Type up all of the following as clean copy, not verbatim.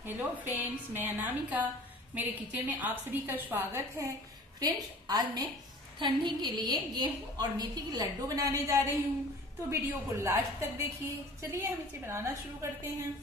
Hello friends, मैं अनामिका। मेरे kitchen में आप सभी का स्वागत है। फ्रेंड्स, आज मैं ठंडी के लिए गेहूं और मेथी के लड्डू बनाने जा रही हूँ, तो वीडियो को लास्ट तक देखिए। चलिए हम इसे बनाना शुरू करते हैं।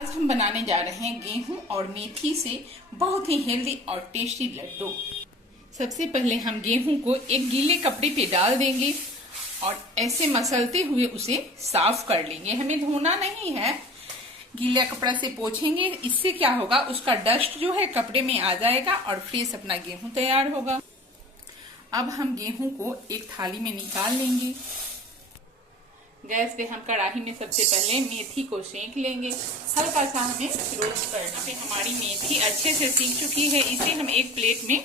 आज हम बनाने जा रहे हैं गेहूं और मेथी से बहुत ही हेल्दी और टेस्टी लड्डू। सबसे पहले हम गेहूं को एक गीले कपड़े पे डाल देंगे और ऐसे मसलते हुए उसे साफ कर लेंगे। हमें धोना नहीं है, गीला कपड़ा से पोंछेंगे। इससे क्या होगा, उसका डस्ट जो है कपड़े में आ जाएगा और फ्रेश अपना गेहूं तैयार होगा। अब हम गेहूं को एक थाली में निकाल लेंगे। गैस पे हम कढ़ाई में सबसे पहले मेथी को सेंक लेंगे। हल्का सा हमें रोस्ट करना है। हमारी मेथी अच्छे से सीख चुकी है, इसे हम एक प्लेट में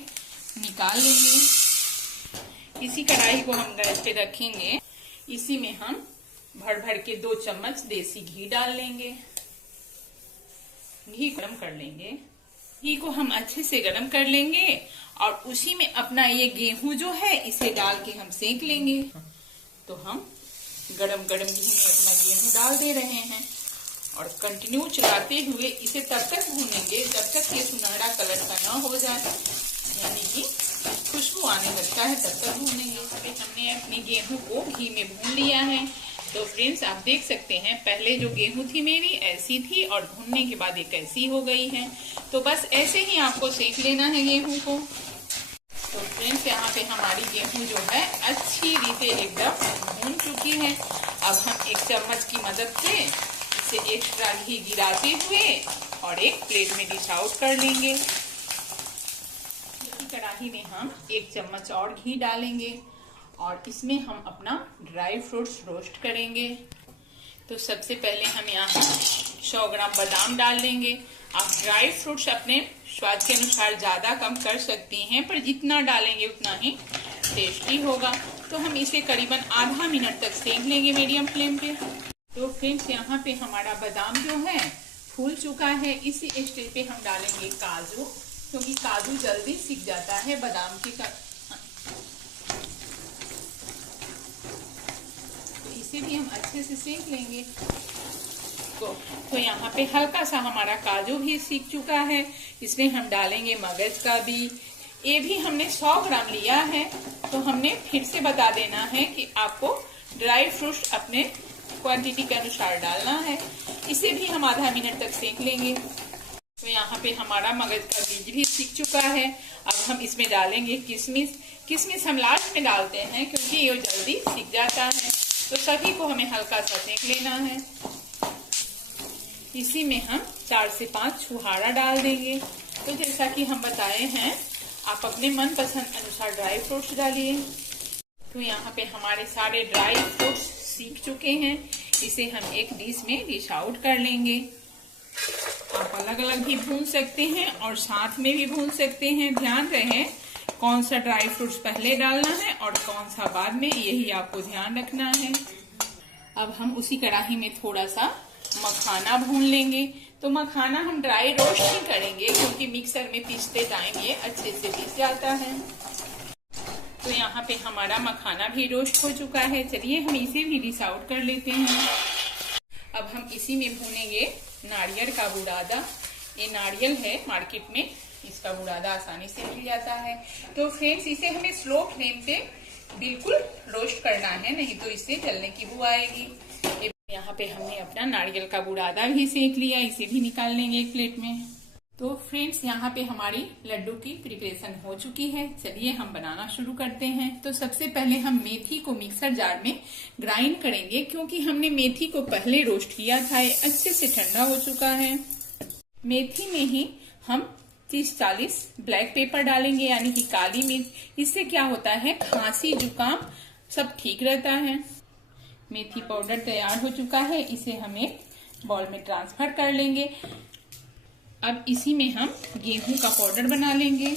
निकाल लेंगे। इसी कढ़ाई को हम गैस पे रखेंगे। इसी में हम भर भर के 2 चम्मच देसी घी डाल लेंगे। घी गरम कर लेंगे। घी को हम अच्छे से गरम कर लेंगे और उसी में अपना ये गेहूं जो है इसे डाल के हम सेंक लेंगे। तो हम गरम गरम घी में अपना गेहूं डाल दे रहे हैं और कंटिन्यू चलाते हुए इसे तब तक भूनेंगे जब तक ये सुनहरा कलर का ना हो जाए, यानी कि खुशबू आने लगता है, तब तक भूनेंगे। अभी हमने अपने गेहूं को घी में भून लिया है। तो फ्रेंड्स, आप देख सकते हैं पहले जो गेहूं थी मेरी ऐसी थी और भूनने के बाद ये कैसी हो गई है। तो बस ऐसे ही आपको सेक लेना है गेहूं को। तो फ्रेंड्स, यहाँ पे हमारी गेहूं जो है अच्छी रीते एकदम भून चुकी है। अब हम एक चम्मच की मदद से इसे एक्स्ट्रा घी गिराते हुए और एक प्लेट में डिश आउट कर लेंगे। कढ़ाई में हम 1 चम्मच और घी डालेंगे और इसमें हम अपना ड्राई फ्रूट्स रोस्ट करेंगे। तो सबसे पहले हम यहाँ 100 ग्राम बादाम डाल लेंगे। आप ड्राई फ्रूट्स अपने स्वाद के अनुसार ज्यादा कम कर सकती हैं, पर जितना डालेंगे उतना ही टेस्टी होगा। तो हम इसे करीबन आधा मिनट तक सेक लेंगे मीडियम फ्लेम पे। तो फ्रेंड्स, यहाँ पे हमारा बादाम जो है फूल चुका है। इसी स्टेज पे हम डालेंगे काजू, क्योंकि काजू जल्दी सीख जाता है बादाम के तो इसे भी हम अच्छे से सेक लेंगे। तो यहाँ पे हल्का सा हमारा काजू भी सीख चुका है। इसमें हम डालेंगे मगज का भी। ये भी हमने 100 ग्राम लिया है। तो हमने फिर से बता देना है कि आपको ड्राई फ्रूट्स अपने क्वांटिटी के अनुसार डालना है। इसे भी हम आधा मिनट तक सेक लेंगे। तो यहाँ पे हमारा मगज का बीज भी सीख चुका है। अब हम इसमें डालेंगे किशमिश। किशमिश हम लास्ट में डालते हैं क्योंकि ये जल्दी सीख जाता है। तो सभी को हमें हल्का सा सेक लेना है। इसी में हम 4 से 5 छुहारा डाल देंगे। तो जैसा कि हम बताए हैं, आप अपने मनपसंद अनुसार ड्राई फ्रूट्स डालिए। तो यहाँ पे हमारे सारे ड्राई फ्रूट्स सीख चुके हैं। इसे हम एक डिश में डिश आउट कर लेंगे। आप अलग अलग भी भून सकते हैं और साथ में भी भून सकते हैं। ध्यान रहे कौन सा ड्राई फ्रूट्स पहले डालना है और कौन सा बाद में, यही आपको ध्यान रखना है। अब हम उसी कढ़ाई में थोड़ा सा मखाना भून लेंगे। तो मखाना हम ड्राई रोस्ट ही करेंगे क्योंकि मिक्सर में पीसते टाइम ये अच्छे से पीस जाता है। तो यहाँ पे हमारा मखाना भी रोस्ट हो चुका है। चलिए हम इसे भी डिश आउट कर लेते हैं। अब हम इसी में भूनेंगे नारियल का बुरादा। ये नारियल है, मार्केट में इसका बुरादा आसानी से मिल जाता है। तो फ्रेंड्स, इसे हमें स्लो फ्लेम पे बिल्कुल रोस्ट करना है, नहीं तो इससे जलने की बू आएगी। यहाँ पे हमने अपना नारियल का बुरादा भी सेक लिया। इसे भी निकाल लेंगे एक प्लेट में। तो फ्रेंड्स, यहाँ पे हमारी लड्डू की प्रिपरेशन हो चुकी है। चलिए हम बनाना शुरू करते हैं। तो सबसे पहले हम मेथी को मिक्सर जार में ग्राइंड करेंगे, क्योंकि हमने मेथी को पहले रोस्ट किया था। ये अच्छे से ठंडा हो चुका है। मेथी में ही हम 30-40 ब्लैक पेपर डालेंगे, यानी कि काली मिर्च। इससे क्या होता है, खांसी जुकाम सब ठीक रहता है। मेथी पाउडर तैयार हो चुका है। इसे हम एक बाउल में ट्रांसफर कर लेंगे। अब इसी में हम गेहूं का पाउडर बना लेंगे।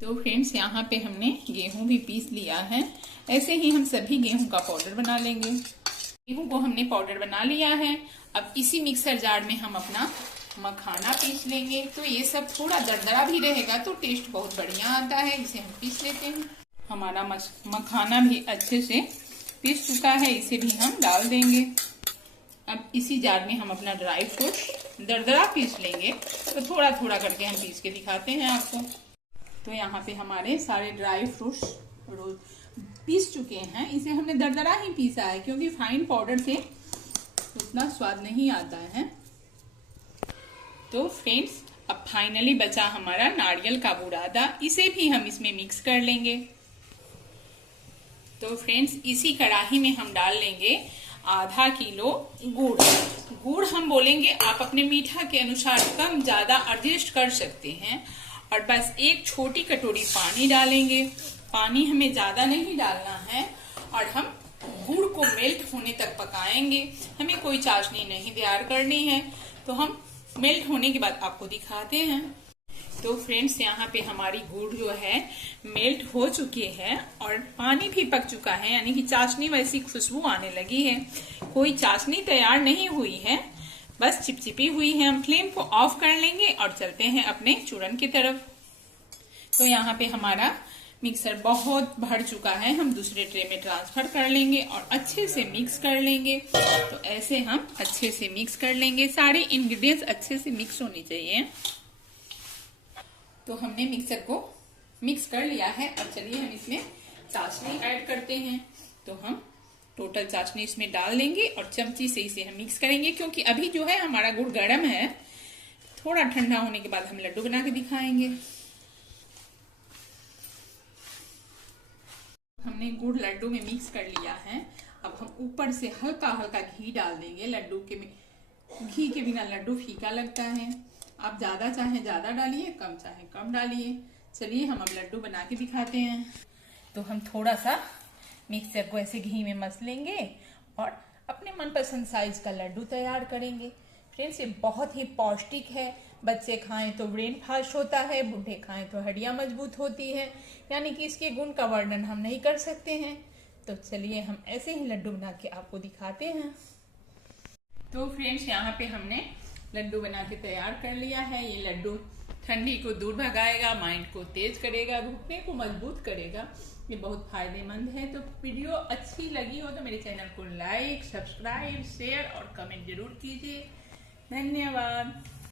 तो फ्रेंड्स, यहाँ पे हमने गेहूं भी पीस लिया है। ऐसे ही हम सभी गेहूं का पाउडर बना लेंगे। गेहूं को हमने पाउडर बना लिया है। अब इसी मिक्सर जार में हम अपना मखाना पीस लेंगे। तो ये सब थोड़ा दरदरा भी रहेगा तो टेस्ट बहुत बढ़िया आता है। इसे हम पीस लेते हैं। हमारा मखाना भी अच्छे से पीस चुका है, इसे भी हम डाल देंगे। अब इसी जार में हम अपना ड्राई फ्रूट दरदरा पीस लेंगे। तो थोड़ा थोड़ा करके हम पीस के दिखाते हैं आपको। तो यहाँ पे हमारे सारे ड्राई फ्रूट्स पीस चुके हैं। इसे हमने दरदरा ही पीसा है क्योंकि फाइन पाउडर से उतना स्वाद नहीं आता है। तो फ्रेंड्स, अब फाइनली बचा हमारा नारियल का बुरादा, इसे भी हम इसमें मिक्स कर लेंगे। तो फ्रेंड्स, इसी कढ़ाई में हम डाल लेंगे आधा किलो गुड़। गुड़ हम बोलेंगे आप अपने मीठा के अनुसार कम ज्यादा एडजस्ट कर सकते हैं। और बस एक छोटी कटोरी पानी डालेंगे। पानी हमें ज्यादा नहीं डालना है और हम गुड़ को मेल्ट होने तक पकाएंगे। हमें कोई चाशनी नहीं तैयार करनी है। तो हम मेल्ट होने के बाद आपको दिखाते हैं। तो फ्रेंड्स, यहाँ पे हमारी गुड़ जो है मेल्ट हो चुकी है और पानी भी पक चुका है, यानी कि चाशनी वैसी खुशबू आने लगी है। कोई चाशनी तैयार नहीं हुई है, बस चिपचिपी हुई है। हम फ्लेम को ऑफ कर लेंगे और चलते हैं अपने चूरन की तरफ। तो यहाँ पे हमारा मिक्सर बहुत भर चुका है, हम दूसरे ट्रे में ट्रांसफर कर लेंगे और अच्छे से मिक्स कर लेंगे। तो ऐसे हम अच्छे से मिक्स कर लेंगे। सारे इंग्रेडिएंट्स अच्छे से मिक्स होने चाहिए। तो हमने मिक्सर को मिक्स कर लिया है। अब चलिए हम इसमें चाशनी ऐड करते हैं। तो हम टोटल चाशनी इसमें डाल देंगे और चमची से इसे हम मिक्स करेंगे, क्योंकि अभी जो है हमारा गुड़ गर्म है। थोड़ा ठंडा होने के बाद हम लड्डू बना के दिखाएंगे। हमने गुड़ लड्डू में मिक्स कर लिया है। अब हम ऊपर से हल्का हल्का घी डाल देंगे लड्डू के में। घी के बिना लड्डू फीका लगता है। आप ज्यादा चाहे ज्यादा डालिए, कम चाहे कम डालिए। चलिए हम अब लड्डू बना के दिखाते हैं। तो हम थोड़ा सा मिक्सर को ऐसे घी में मस लेंगे और अपने मनपसंद साइज का लड्डू तैयार करेंगे। फ्रेंड्स, ये बहुत ही पौष्टिक है। बच्चे खाएं तो ब्रेन फास्ट होता है, बूढ़े खाएं तो हड्डियां मजबूत होती है। यानी कि इसके गुण का वर्णन हम नहीं कर सकते हैं। तो चलिए हम ऐसे ही लड्डू बना के आपको दिखाते हैं। तो फ्रेंड्स, यहाँ पे हमने लड्डू बना के तैयार कर लिया है। ये लड्डू ठंडी को दूर भगाएगा, माइंड को तेज करेगा, घुटने को मजबूत करेगा। ये बहुत फायदेमंद है। तो वीडियो अच्छी लगी हो तो मेरे चैनल को लाइक, सब्सक्राइब, शेयर और कमेंट जरूर कीजिए। धन्यवाद।